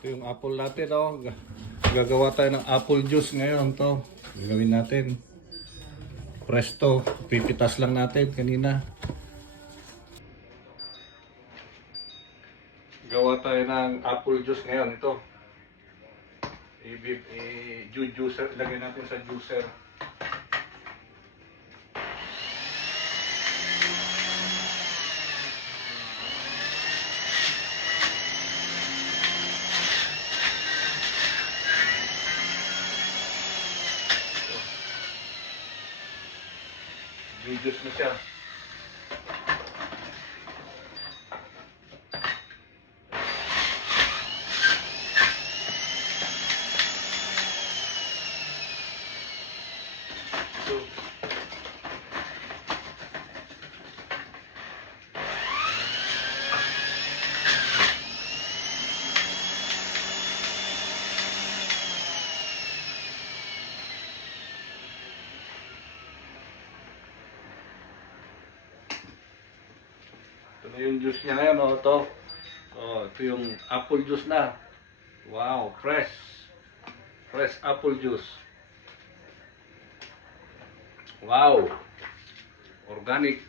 Ito yung apple natin, oh. Gagawa tayo ng apple juice ngayon, to. Gagawin natin. Presto. Pipitas lang natin kanina. Gawa tayo ng apple juice ngayon, ito. I-juicer, lagyan natin sa juicer. Juice na siya. Ito na yung juice niya ngayon, oh, ito. Oh, ito yung apple juice na. Wow, fresh. Fresh apple juice. Wow. Organic.